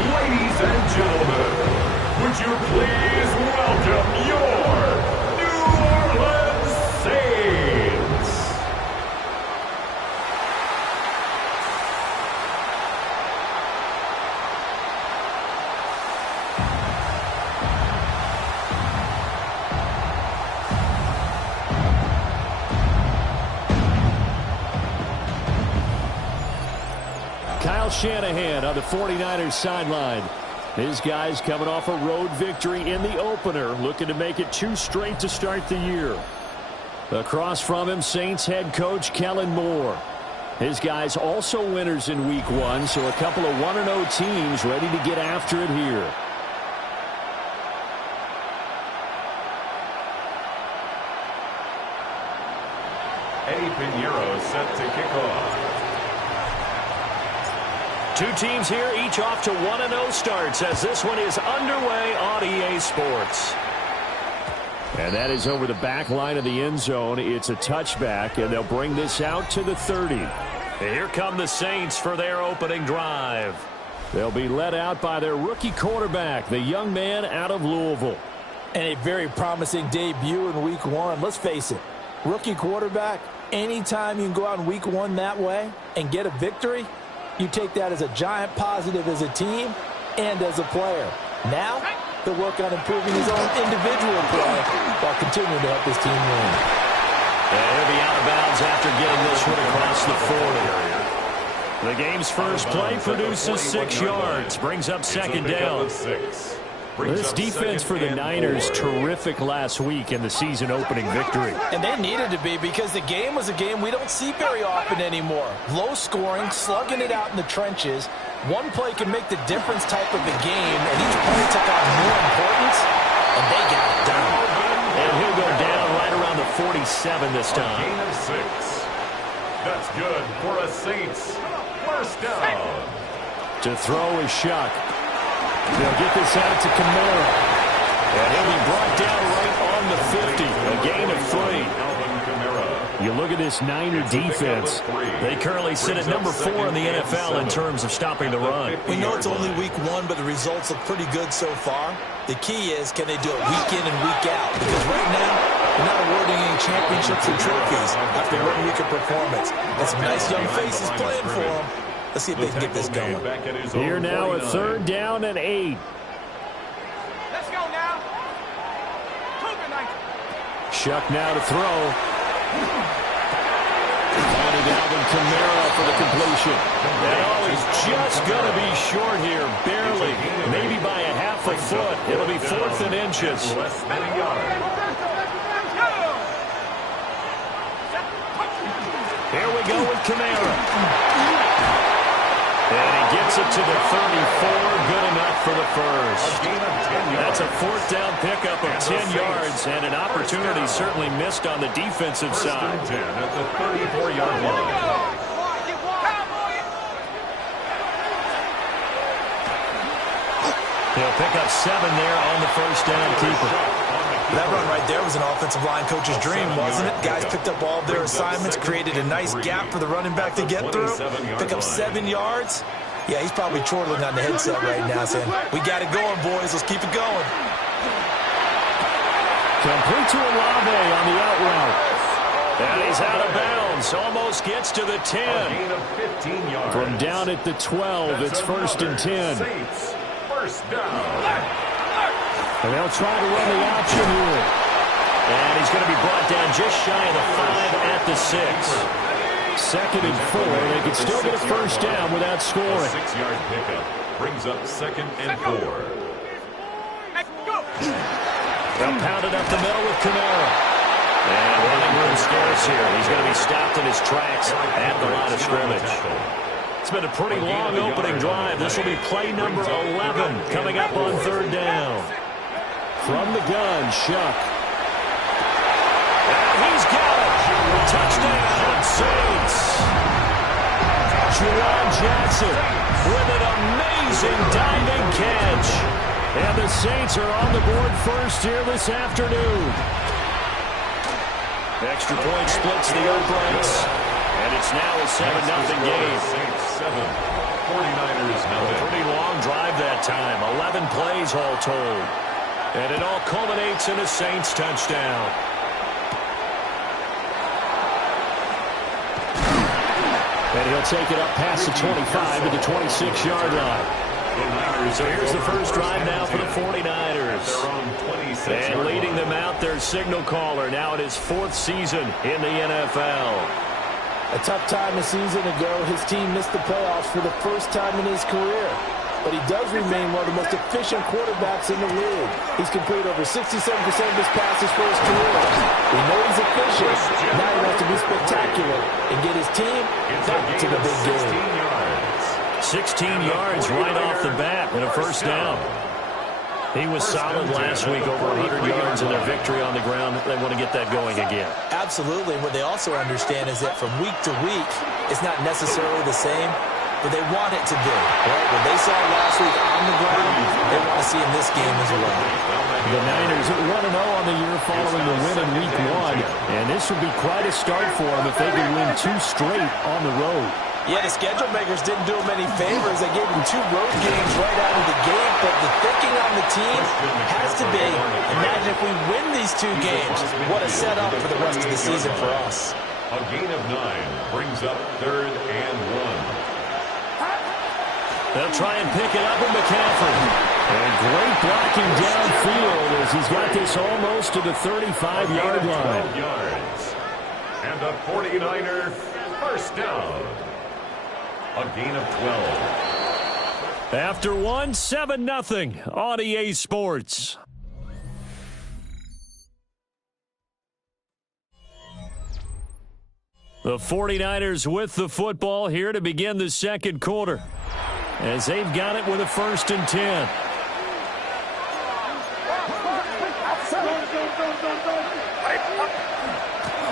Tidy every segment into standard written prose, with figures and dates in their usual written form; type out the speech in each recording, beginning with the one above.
Ladies and gentlemen, would you please welcome your New Orleans Saints? Kyle Shanahan on the 49ers sideline. His guys coming off a road victory in the opener, looking to make it 2 straight to start the year. Across from him, Saints head coach Kellen Moore. His guys also winners in week 1, so a couple of 1-0 teams ready to get after it here. Eddie Pinheiro set to kick off. 2 teams here, each off to 1-0 starts as this one is underway on EA Sports. And that is over the back line of the end zone. It's a touchback, and they'll bring this out to the 30. And here come the Saints for their opening drive. They'll be led out by their rookie quarterback, the young man out of Louisville. And a very promising debut in week 1. Let's face it, rookie quarterback, anytime you can go out in week 1 that way and get a victory, you take that as a giant positive as a team and as a player. Now, they'll work on improving his own individual play while continuing to help his team win. And he'll be out of bounds after getting this one across the 40. The game's first play produces 6 yards, brings up second down. This defense for the Niners, terrific last week in the season-opening victory. And they needed to be, because the game was a game we don't see very often anymore. Low scoring, slugging it out in the trenches. One play can make the difference type of a game, and each play took on more importance, and they got it done. And he'll go down right around the 47 this time. Gain of 6. That's good for a Saints first down. To throw is Shuck. They'll get this out to Kamara. And he'll be brought down right on the 50. A gain of 3. You look at this Niner defense. They currently sit at number 4 in the NFL in terms of stopping the run. We know it's only week 1, but the results look pretty good so far. The key is, can they do it week in and week out? Because right now, they're not awarding any championships or trophies after 1 week of performance. That's some nice young faces playing for them. Let's see if they can get this going. Here now, a 3rd down and 8. Let's go now. Shuck now to throw. Finding Alvin Kamara for the completion. And he's just going to be short here, barely, maybe by a half a foot. It'll be 4th and inches. Less than a yard. Here we go with Kamara. And he gets it to the 34. Good enough for the first. That's a 4th down pickup of 10 yards, and an opportunity certainly missed on the defensive side. 10 at the 34-yard line. He'll pick up 7 there on the first down keeper. That run right there was an offensive line coach's dream, wasn't it? Guys picked up all of their assignments, created a nice gap for the running back to get through. Pick up 7 yards. Yeah, he's probably chortling on the headset right now saying, we got it going, boys. Let's keep it going. Complete to Olave on the out route. And he's out of bounds. Almost gets to the 10. From down at the 12, it's 1st and 10. First down. And they'll try to run the option here. And he's going to be brought down just shy of the 5 at the 6. 2nd and 4. They can still get a first down without scoring. A 6-yard pickup brings up 2nd and 4. They'll pound it up the middle with Kamara. And running room scarce here. He's going to be stopped in his tracks at the line of scrimmage. It's been a pretty long opening drive. This will be play number 11 coming up on 3rd down. From the gun, Shuck. And he's got it. Touchdown, Saints. Juwan Johnson with an amazing diving catch. And the Saints are on the board first here this afternoon. Extra point splits the uprights. And it's now a 7-0 game. Saints 7, 49ers nothing. A pretty long drive that time. 11 plays all told. And it all culminates in a Saints touchdown. And he'll take it up past the 25 to the 26-yard line. So here's the first drive now for the 49ers. And leading them out, their signal caller. Now in his 4th season in the NFL. A tough time a season ago, his team missed the playoffs for the first time in his career. But he does remain one of the most efficient quarterbacks in the league. He's completed over 67% of his passes for his career. We know he's efficient. Now he wants to be spectacular and get his team back to the big game. 16 yards right off the bat and a first down. He was solid last week, over 100 yards in their victory on the ground. They want to get that going again. Absolutely. What they also understand is that from week to week, it's not necessarily the same, but they want it to be. Right? What they saw last week on the ground, they want to see in this game as well. The Niners 1-0 on the year following the win in week 1. And this would be quite a start for them if they could win 2 straight on the road. Yeah, the schedule makers didn't do him any favors. They gave him 2 road games right out of the gate, but the thinking on the team has to be, imagine if we win these 2 games, what a setup for the rest of the season for us. A gain of 9 brings up 3rd and 1. They'll try and pick it up with McCaffrey. And great blocking downfield as he's got this almost to the 35-yard line. 12 yards. And the 49er first down. A gain of 12. After 1, 7-0 on EA Sports. The 49ers with the football here to begin the second quarter, as they've got it with a 1st and 10.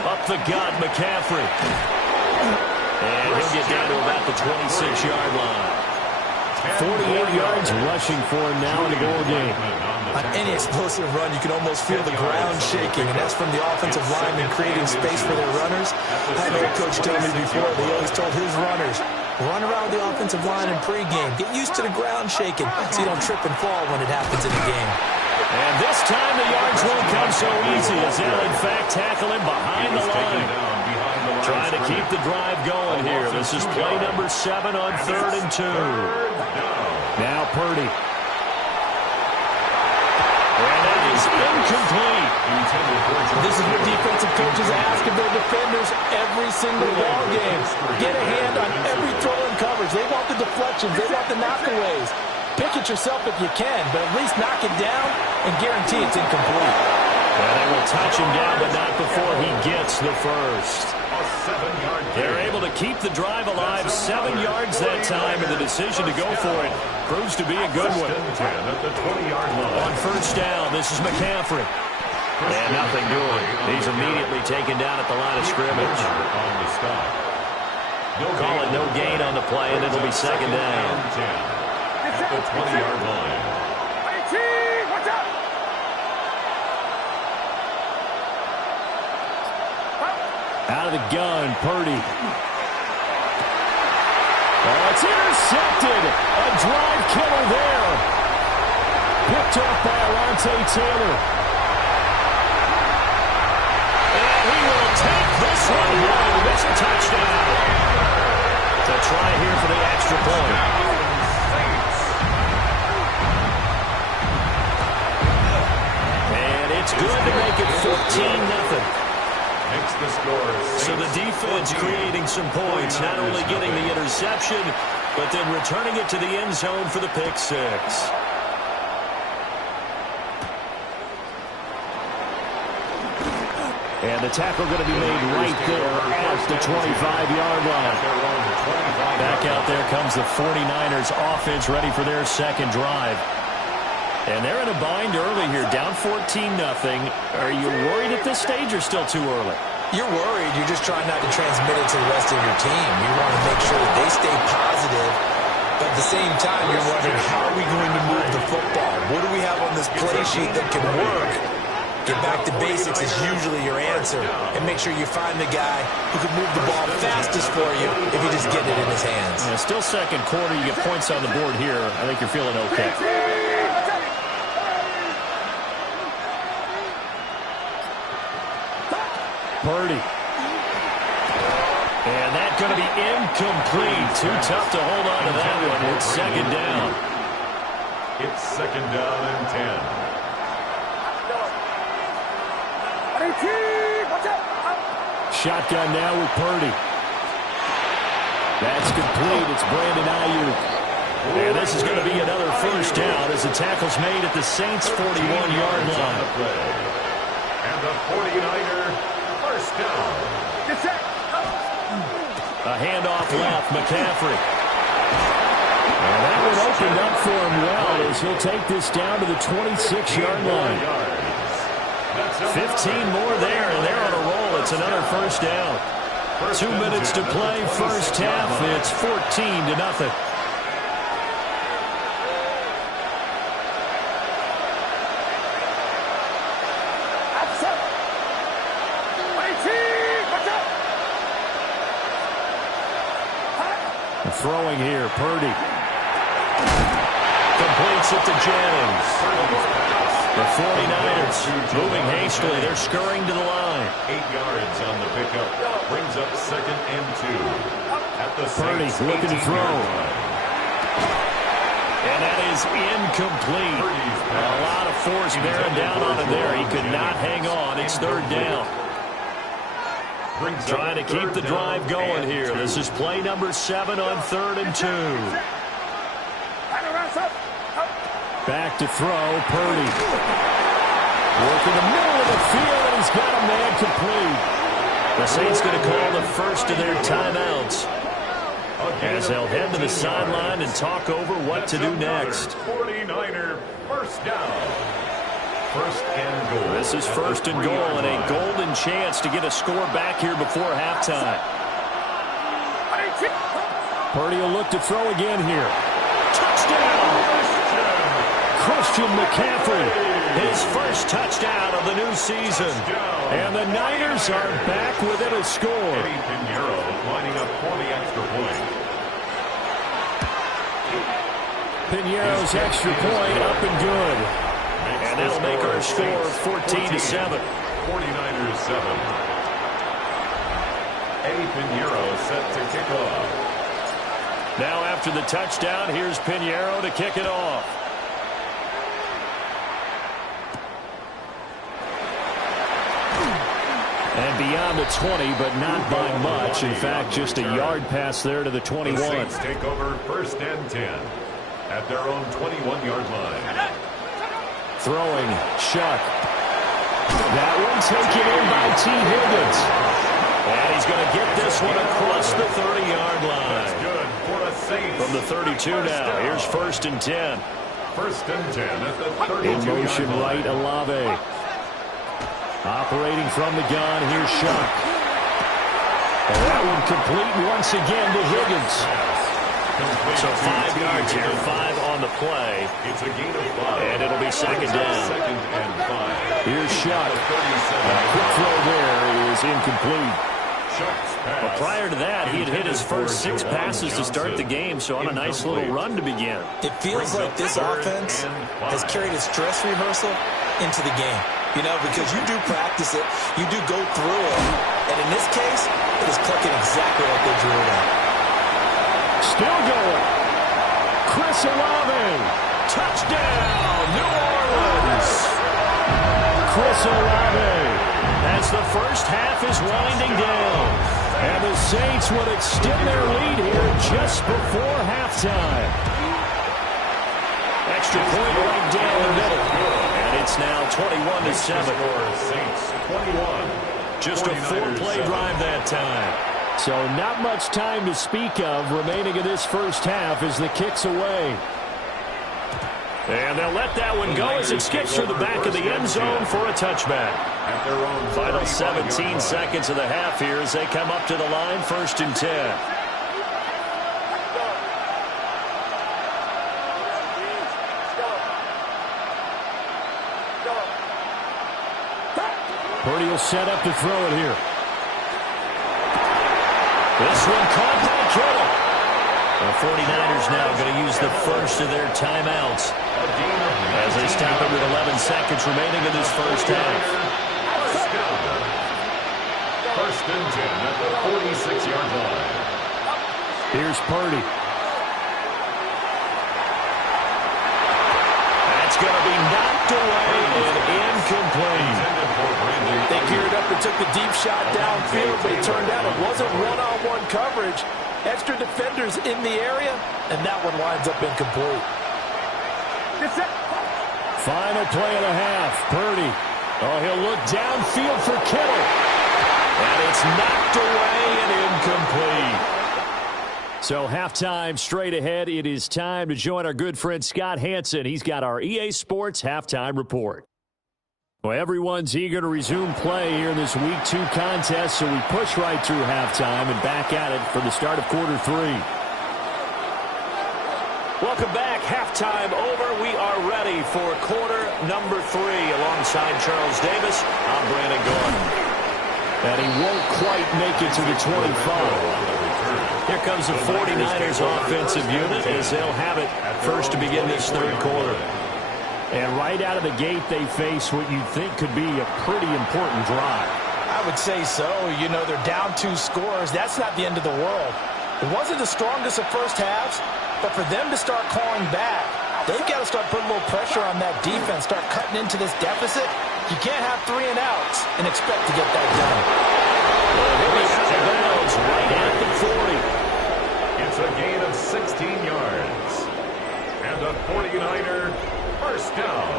Up the gut, McCaffrey. And he'll get down to about the 26-yard line. 48 yards rushing for him now in the ball game. On any explosive run, you can almost feel the ground shaking, and that's from the offensive linemen creating space for their runners. I had a coach tell me before, they always told his runners, run around the offensive line in pregame. Get used to the ground shaking so you don't trip and fall when it happens in the game. And this time the yards won't come so easy as they'll in fact tackle him behind the line. Trying to keep the drive going here. This is play number 7 on 3rd and 2. Now Purdy. And that is incomplete. This is what defensive coaches ask of their defenders every single ball game. Get a hand on every throw and coverage. They want the deflections. They want the knockaways. Pick it yourself if you can, but at least knock it down and guarantee it's incomplete. And they will touch him down, but not before he gets the first. They're able to keep the drive alive. 7 yards that time, and the decision to go for it proves to be a good one. At the 20-yard line. On first down, this is McCaffrey. And nothing doing. He's immediately taken down at the line of scrimmage. On the stop. Call it no gain on the play, and it'll be 2nd down. At the 20-yard line. Out of the gun, Purdy. Oh, it's intercepted. A drive killer there. Picked off by Alontae Taylor. And he will take this one home. It's a touchdown. To try here for the extra point. And it's good to make it 14-0. Makes the score. So the defense creating some points, not only getting the interception, but then returning it to the end zone for the pick 6. And the tackle going to be made right there at the 25-yard line. Back out there comes the 49ers offense ready for their second drive. And they're in a bind early here, down 14-0. Are you worried at this stage or still too early? You're worried. You're just trying not to transmit it to the rest of your team. You want to make sure that they stay positive, but at the same time, you're wondering, how are we going to move the football? What do we have on this play sheet that can work? Get back to basics is usually your answer, and make sure you find the guy who can move the ball fastest for you if you just get it in his hands. Yeah, still second quarter. You get points on the board here. I think you're feeling okay. Purdy. And that's going to be incomplete. Too tough to hold on to that one. It's second down. It's second down and 10. Shotgun now with Purdy. That's complete. It's Brandon Ayuk. And this is going to be another first down as the tackle's made at the Saints' 41-yard line. And the 49er first down. A handoff left, McCaffrey. And that one opened up for him well as he'll take this down to the 26-yard line. 15 more there, and they're on a roll. It's another first down. 2 minutes to play, first half. It's 14-0. Throwing here, Purdy. Completes it to Jennings. The 49ers moving hastily. They're scurrying to the line. 8 yards on the pickup. Brings up second and 2. At the Purdy looking to throw. And that is incomplete. A lot of force bearing down on him there. He could not hang on. It's third down. Trying to keep the drive going here. This is play number 7 on 3rd and 2. Back to throw, Purdy. Working the middle of the field, and he's got a man complete. The Saints going to call the first of their timeouts as they'll head to the sideline and talk over what to do next. 49er first down. First and goal. This is first and goal, and a golden chance to get a score back here before halftime. Purdy will look to throw again here. Touchdown! Christian McCaffrey, his first touchdown of the new season. And the Niners are back within a score. Pinheiro lining up for the extra point. Pinheiro's extra point up and good. And that'll make our score 14-7. 49ers 7. Eddie Pinheiro set to kick off. Now after the touchdown, here's Pinheiro to kick it off. And beyond the 20, but not by much. In fact, just a yard pass there to the 21. The Saints take over first and 10 at their own 21-yard line. Throwing, Shuck. That one taken in by T. Higgins. And he's going to get this one across the 30-yard line. That's good for a Saints. From the 32 now, here's first and 10. First and 10 at the 32-yard line. In motion right, Olave. Operating from the gun, here's Shuck. And that one complete once again to Higgins. So 5 yards here, 5 on the play. It's a gain of 5. And it'll be second down. Second and 5. Here's Shuck. A quick throw there is incomplete. But prior to that, he had hit his first 6 passes to start the game, so on a nice little run to begin. It feels like this offense has carried a stress rehearsal into the game. You know, because you do practice it, you do go through it, and in this case, it is clicking exactly like they drew it up. Still going. Chris Olave. Touchdown, New Orleans. Chris Olave as the first half is winding down. And the Saints would extend their lead here just before halftime. Extra point right down the middle. And it's now 21-7. Saints 21. Just a 4-play drive that time. So not much time to speak of remaining in this first half as the kick's away. And they'll let that one go as it skips through the back of the end zone for a touchback. Final 17 seconds of the half here as they come up to the line, 1st and 10. Purdy will set up to throw it here. This one caught by Kittle. The 49ers now going to use the first of their timeouts as they stop it with 11 seconds remaining in this first half. 1st and 10 at the 46-yard line. Here's Purdy. That's going to be knocked away and incomplete. They geared up and took the deep shot downfield, but it turned out it wasn't one-on-one coverage. Extra defenders in the area, and that one winds up incomplete. Final play of the half. Purdy. Oh, he'll look downfield for Kittle. And it's knocked away and incomplete. So halftime straight ahead. It is time to join our good friend Scott Hansen. He's got our EA Sports halftime report. Well, everyone's eager to resume play here in this Week 2 contest, so we push right through halftime and back at it for the start of quarter 3. Welcome back. Halftime over. We are ready for quarter number 3. Alongside Charles Davis, I'm Brandon Gordon. And he won't quite make it to the 25. Here comes the 49ers offensive unit as they'll have it first to begin this third quarter. And right out of the gate, they face what you'd think could be a pretty important drive. I would say so. You know, they're down 2 scores. That's not the end of the world. It wasn't the strongest of first halves, but for them to start clawing back, they've got to start putting a little pressure on that defense, start cutting into this deficit. You can't have 3 and outs and expect to get that done. He'll be out of bounds right at the 40. It's a gain of 16 yards. And a 49er first down.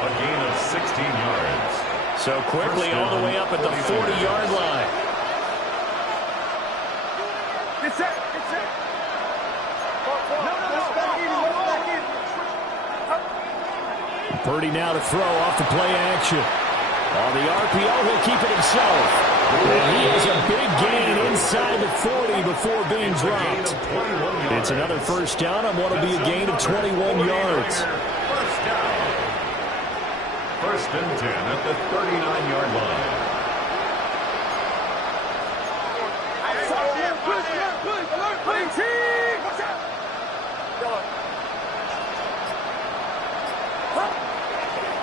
A gain of 16 yards. So quickly all the way up at the 40-yard line. Get set. Purdy now to throw off the play action. On the RPO, he'll keep it himself. And he has a big gain inside the 40 before being dropped. It's another first down on what will be a gain of 21 yards. First down. 1st and 10 at the 39-yard line.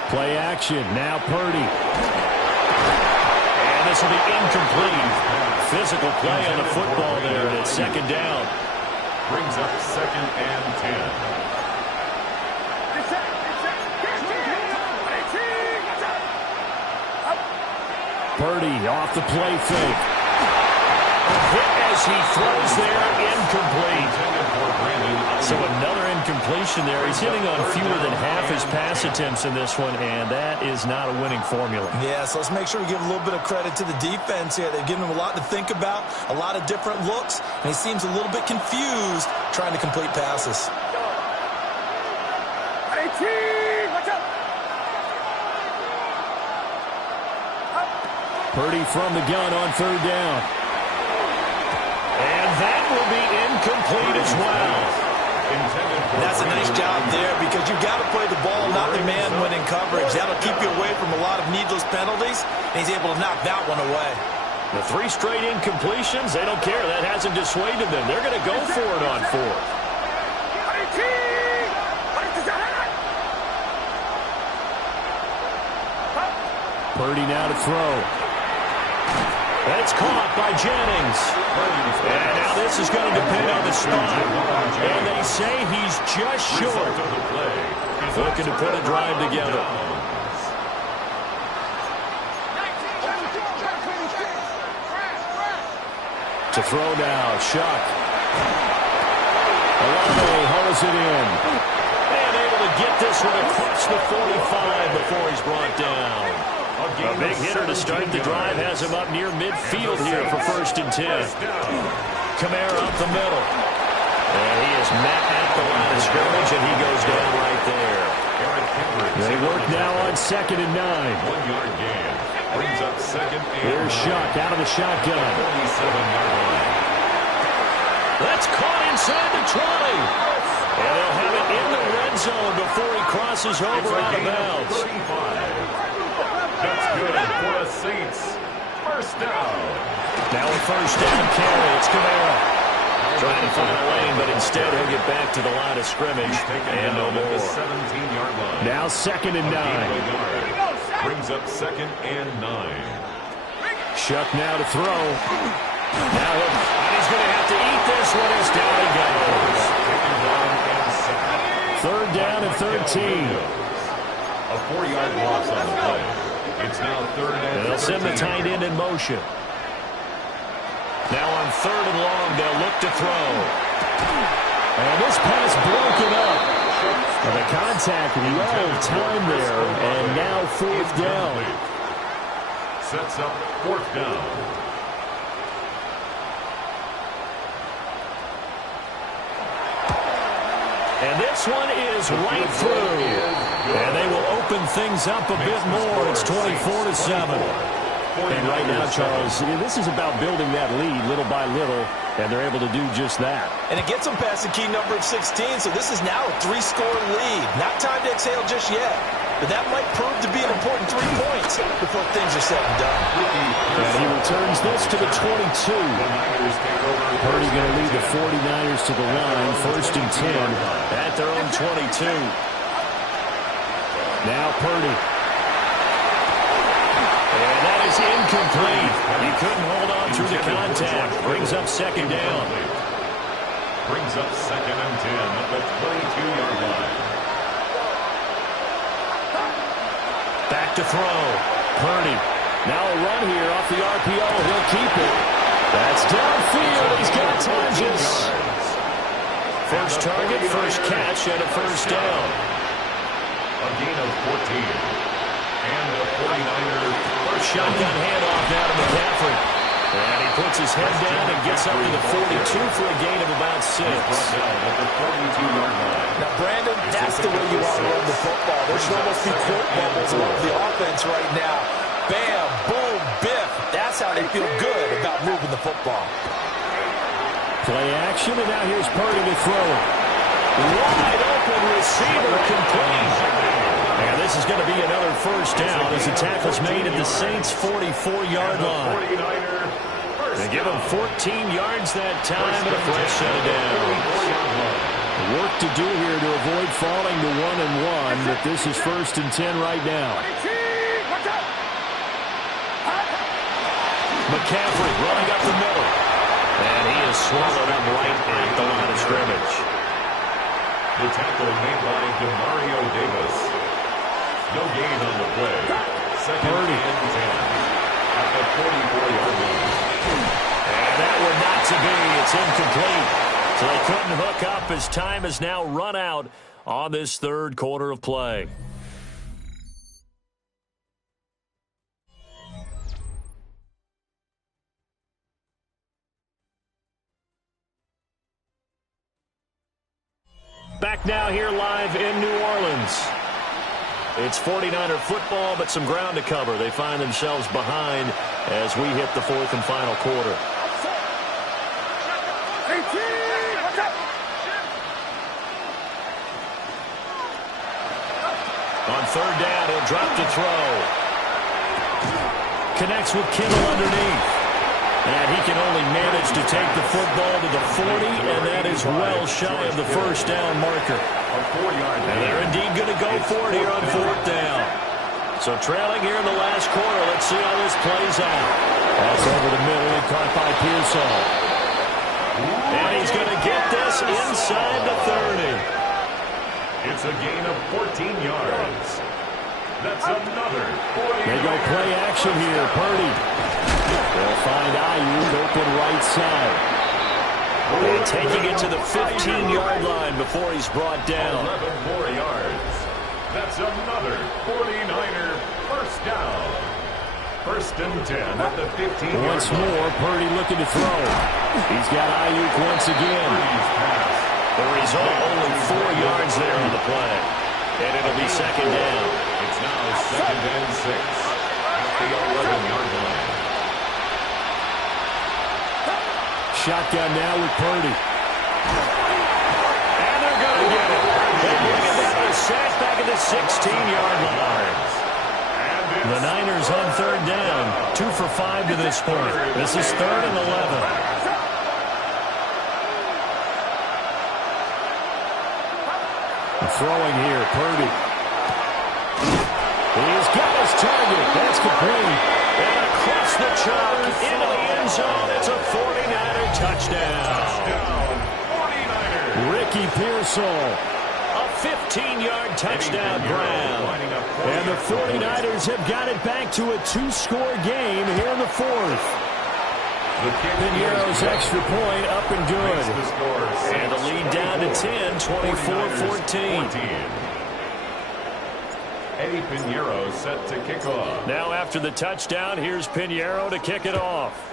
Play action. Now Purdy. And this will be incomplete. Physical play on the football there. And it's 2nd down. Brings up 2nd and 10. Purdy off the play fake. A hit as he throws there, incomplete. So another incompletion there. He's hitting on fewer than half his pass attempts in this one, and that is not a winning formula. Yeah, so let's make sure we give a little bit of credit to the defense here. They've given him a lot to think about, a lot of different looks, and he seems a little bit confused trying to complete passes. Purdy from the gun on 3rd down. And that will be incomplete as well. That's a nice job there because you've got to play the ball, not the man-winning coverage. That'll keep you away from a lot of needless penalties, and he's able to knock that one away. The 3 straight incompletions, they don't care. That hasn't dissuaded them. They're going to go for it on 4th. Purdy now to throw. That's caught by Jennings. And now this is going to depend on the spot. And they say he's just short. Looking to put a drive together. To throw now, Shuck. Olave holds it in. And able to get this one across the 45 before he's brought down. A big hitter to start the drive has him up near midfield here for 1st and 10. Kamara up the middle. And he is met at the line of scrimmage, and he goes down right They work now on 2nd and 9. 1-yard gain. Brings up 2nd and 9. Here's Shuck out of the shotgun. 47-yard line. That's caught inside the 20. And they'll have it in the red zone before he crosses over out of bounds. 35. That's good for the Saints. First down. Now a first down carry. It's Camaro. Trying to find a lane, but instead he'll get back to the line of scrimmage and no more. 17-yard line. Now 2nd and 9. Brings up 2nd and 9. Shuck now to throw. Now he's going to have to eat this one as down he goes. 3rd down and 13. A 4-yard loss on the play. It's now 3rd and 13. They'll send the tight end in motion. Now on 3rd and long, they'll look to throw. And this pass broken up. And the contact well timed there, and now 4th down. Sets up 4th down. And this one is right through. And they will open things up a bit more. It's 24-7. And right now, Charles, this is about building that lead little by little, and they're able to do just that. And it gets them past the key number of 16, so this is now a 3-score lead. Not time to exhale just yet, but that might prove to be an important 3 points before things are said and done. And he returns this to the 22. Purdy going to lead the 49ers to the line, 1st and 10 at their own 22. Now Purdy. And that is incomplete. He couldn't hold on through the contact. Brings up 2nd down. Brings up 2nd and 10 at the 22-yard line. Back to throw. Purdy. Now a run here off the RPO. He'll keep it. That's downfield. He's got Tonjes. First target, first catch, and a first down. A gain of 14. And the 49ers. Shotgun handoff now to McCaffrey. And he puts his head down and gets up to the 42 for a gain of about 6. At the 42-yard line. Now, Brandon, that's the way you want to run the football. There should almost be quote bubbles around the offense right now. Bam, boom, biff. That's how they feel good about moving the football. Play action, and now here's Purdy to throw it. Wide open receiver complete. And this is going to be another first down as the tackle's made at the Saints' 44-yard line. They give them 14 yards that time and a fresh set of downs. Work to do here to avoid falling to 1-1, but this is 1st and 10 right now. McCaffrey running up the middle. And he is swallowed up right at the line of scrimmage. The tackle made by DeMario Davis. No gain on the play. 2nd and 10 at the 44-yard line. And that one not to be. It's incomplete. So they couldn't hook up as time has now run out on this 3rd quarter of play. Back now here live in New Orleans. It's 49er football, but some ground to cover. They find themselves behind as we hit the 4th and final quarter. On 3rd down, he'll drop to throw. Connects with Kittle underneath. And he can only manage to take the football to the 40, and that is well shy of the first down marker. And they're indeed going to go for it here on 4th down. So trailing here in the last quarter, let's see how this plays out. That's over the middle and caught by Pearsall. And he's going to get this inside the 30. It's a gain of 14 yards. That's another 40. They go play action here. Purdy. They'll find Ayuk open right side. And taking it to the 15-yard line before he's brought down. 11 more yards. That's another 49er first down. 1st and 10 at the 15-yard line. Once more, Purdy looking to throw. He's got Ayuk once again. The result, only 4 yards there on the play. And it'll be second down. It's now 2nd and 6 at the 11-yard line. Shotgun now with Purdy. And they're going to get it. They bring it down to sack back at the 16-yard line. The Niners on 3rd down. 2 for 5 to this point. This is 3rd and 11. Throwing here, Purdy. He's got his target. That's complete. And across the chalk into the end zone. It's a 49er touchdown. Ricky Pearsall. A 15-yard touchdown grab. And the 49ers have got it back to a 2-score game here in the 4th. Piñeiro's extra point up and good. And the lead down to 10, 24-14. Eddie Piñeiro set to kick off. Now after the touchdown, here's Piñeiro to kick it off.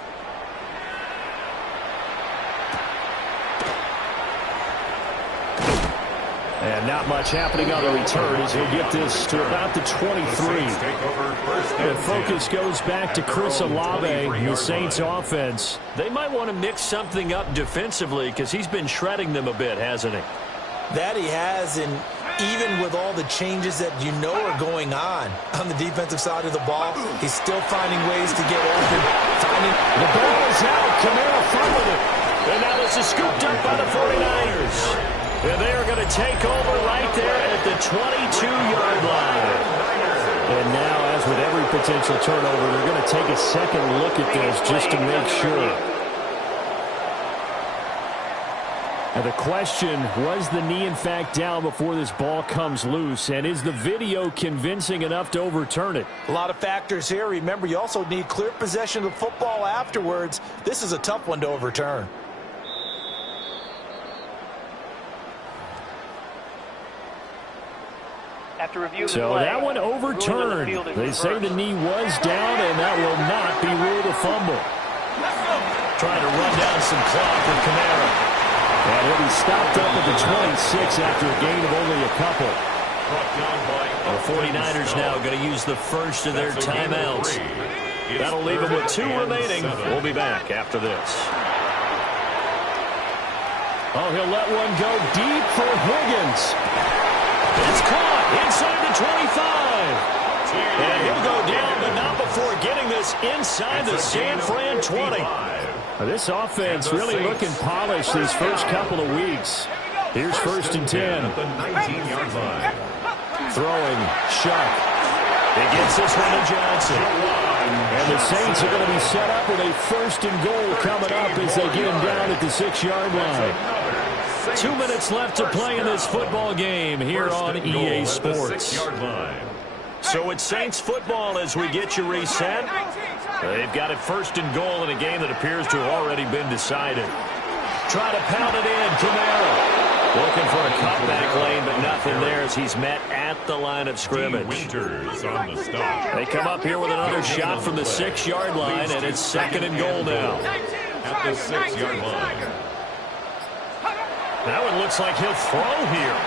And not much happening on the return as he'll get this to about the 23. The focus goes back to Chris Olave, the Saints offense. They might want to mix something up defensively because he's been shredding them a bit, hasn't he? That he has, and even with all the changes that you know are going on the defensive side of the ball, he's still finding ways to get open. The ball is out. Kamara fumbled it. And now this is scooped up by the 49ers. And they are going to take over right there at the 22-yard line. And now, as with every potential turnover, they're going to take a second look at this just to make sure. Now the question, was the knee in fact down before this ball comes loose? And is the video convincing enough to overturn it? A lot of factors here. Remember, you also need clear possession of the football afterwards. This is a tough one to overturn. So that one overturned. They say the knee was down, and that will not be ruled a fumble. Trying to run down some clock with Kamara. And he'll be stopped up at the 26 after a gain of only a couple. The 49ers now going to use the first of their timeouts. That'll leave them with 2 remaining. We'll be back after this. Oh, he'll let one go deep for Higgins. It's caught inside the 25. And he'll go down, but not before getting this inside the San Fran 20. This offense really looking polished these first couple of weeks. Here's 1st and 10. At the 19-yard line. Throwing, Shuck. He gets this one to Johnson. And the Saints are going to be set up with a 1st and goal coming up as they get him down at the 6-yard line. 2 minutes left to play in this football game here on EA Sports. So it's Saints football as we get you reset. They've got it 1st and goal in a game that appears to have already been decided. Try to pound it in, Kamara. Looking for a cutback lane, but nothing there as he's met at the line of scrimmage. They come up here with another shot from the 6-yard line, and it's 2nd and goal now. At the 6-yard line. That one looks like he'll throw here.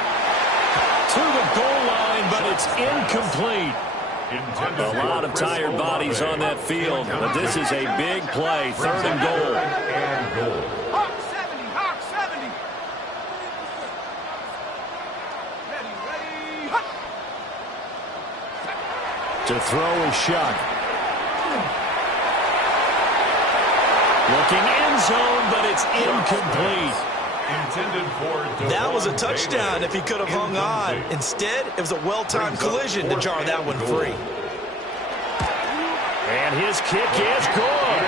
To the goal line, but it's incomplete. A lot of tired bodies on that field, but this is a big play. 3rd and goal. Hawk 70, Hawk 70. Ready. To throw is Shuck. Looking end zone, but it's incomplete. That was a touchdown if he could have hung on. Instead, it was a well-timed collision to jar that one free. And his kick is good.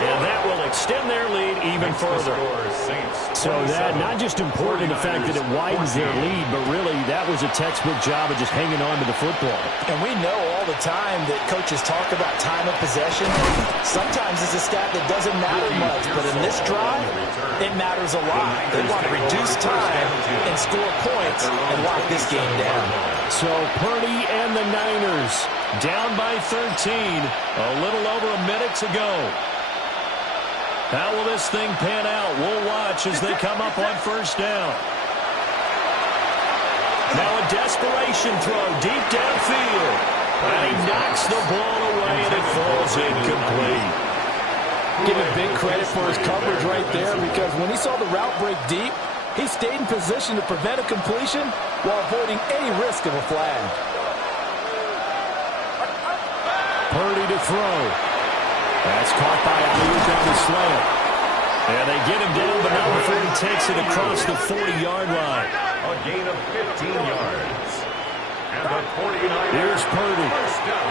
And that will extend their lead even further. So that not just important in the fact that it widens their lead, but really that was a textbook job of just hanging on to the football. And we know all the time that coaches talk about time of possession. Sometimes it's a stat that doesn't matter much, but in this drive, it matters a lot. They want to reduce time and score points and lock this game down. So Purdy and the Niners down by 13, a little over a minute to go. How will this thing pan out? We'll watch as they come up on 1st down. Now a desperation throw deep downfield. And he knocks the ball away, and it falls incomplete. Give him big credit for his coverage right there, because when he saw the route break deep, he stayed in position to prevent a completion while avoiding any risk of a flag. Purdy to throw. That's caught by Ayuk on the slant. And they get him down, but now before he takes it across the 40-yard line. A gain of 15 yards. And the 49ers. Here's Purdy. First down.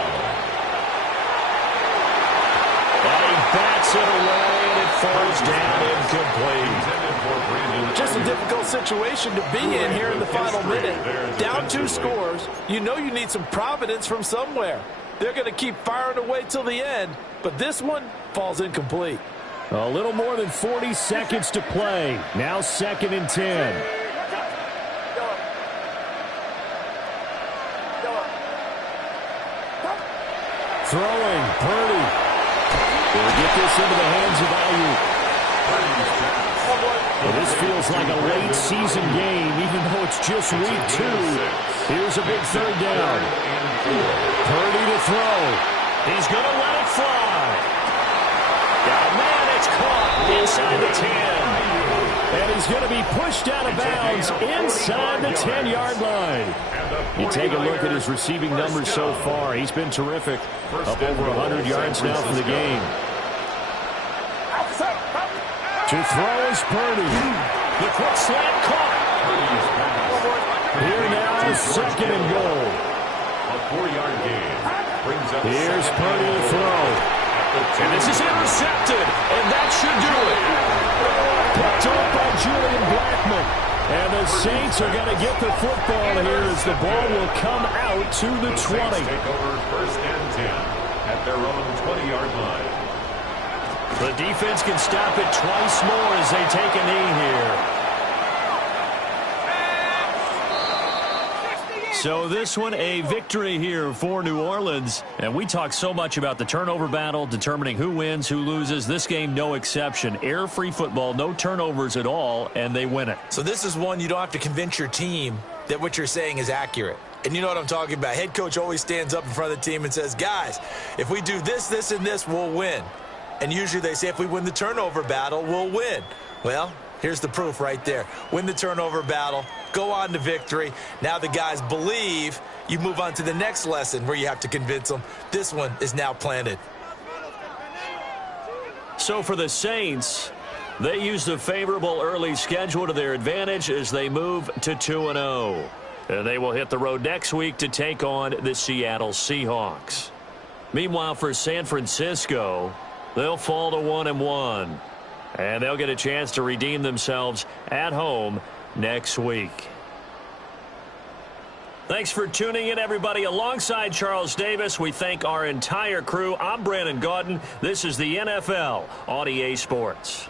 And he bats it away, and it falls down incomplete. Just a difficult situation to be in here in the final minute. Down 2 scores. You know you need some providence from somewhere. They're going to keep firing away till the end, but this one falls incomplete. A little more than 40 seconds to play. Now 2nd and 10. Throwing, Purdy. They'll get this into the hands of Ayuk. Well, this feels like a late season game, even though it's just week 2. Here's a big 3rd down. Purdy to throw. He's going to let it fly. Oh, man, it's caught inside the 10. And he's going to be pushed out of bounds inside the 10-yard line. You take a look at his receiving numbers so far. He's been terrific. Up over 100 yards now for the game. To throw is Purdy. The quick slant caught. Here now is 2nd and goal. A 4-yard gain. Here's Purdy to throw. And this is intercepted. And that should do it. Picked up by Julian Blackmon. And the Saints are going to get the football here as the ball will come out to the 20. Take over 1st and 10 at their own 20-yard line. The defense can stop it twice more as they take a knee here. So this one, a victory here for New Orleans. And we talk so much about the turnover battle, determining who wins, who loses. This game, no exception. Error-free football, no turnovers at all, and they win it. So this is one you don't have to convince your team that what you're saying is accurate. And you know what I'm talking about. Head coach always stands up in front of the team and says, guys, if we do this, this, and this, we'll win. And usually they say if we win the turnover battle, we'll win. Well, here's the proof right there. Win the turnover battle, go on to victory. Now the guys believe. You move on to the next lesson where you have to convince them. This one is now planted. So for the Saints, they used a favorable early schedule to their advantage as they move to 2-0. And they will hit the road next week to take on the Seattle Seahawks. Meanwhile, for San Francisco, they'll fall to 1-1. And they'll get a chance to redeem themselves at home next week. Thanks for tuning in, everybody. Alongside Charles Davis, we thank our entire crew. I'm Brandon Gaudin. This is the NFL on EA Sports.